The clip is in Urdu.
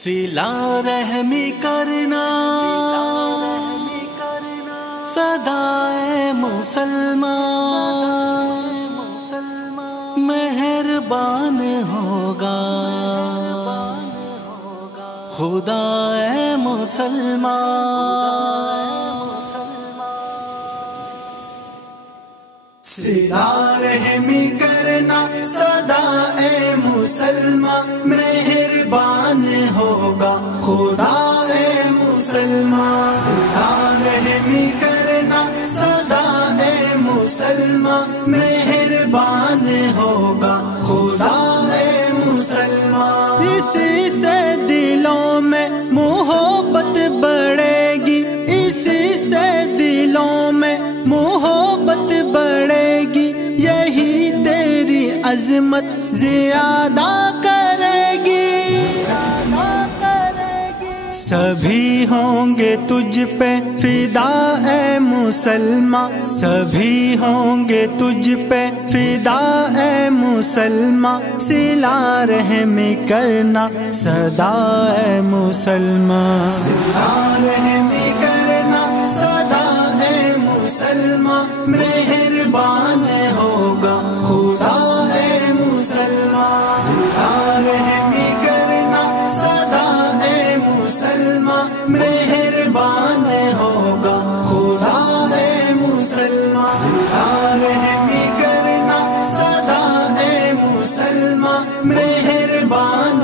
صلہ رحمی کرنا صدائے مسلمان مہربان ہوگا خدا اے مسلمان۔ صلہ رحمی کرنا صدائے مسلمان مہربان ہوگا خدا اے مسلمان۔ صلہ رحمی کرنا صدائے مسلمان مہربان ہوگا خدا اے مسلمان۔ اسی سے دلوں میں محبت بڑھے گی، اسی سے دلوں میں محبت بڑھے گی، یہی تیری عظمت زیادہ کرے گی۔ سبھی ہوں گے تجھ پہ فدا اے مسلمان، سبھی ہوں گے تجھ پہ فدا اے مسلمان، صلہ رحمی کرنا صدا اے مسلمان۔ صلہ رحمی کرنا صدا اے مسلمان مہربان ہوگا خدا اے مسلمان۔ صلہ رحمی کرنا صدا اے مسلمان مہربان ہوگا خدا اے مسلمان۔ صلہ رحمی کرنا صدا اے مسلمان مہربان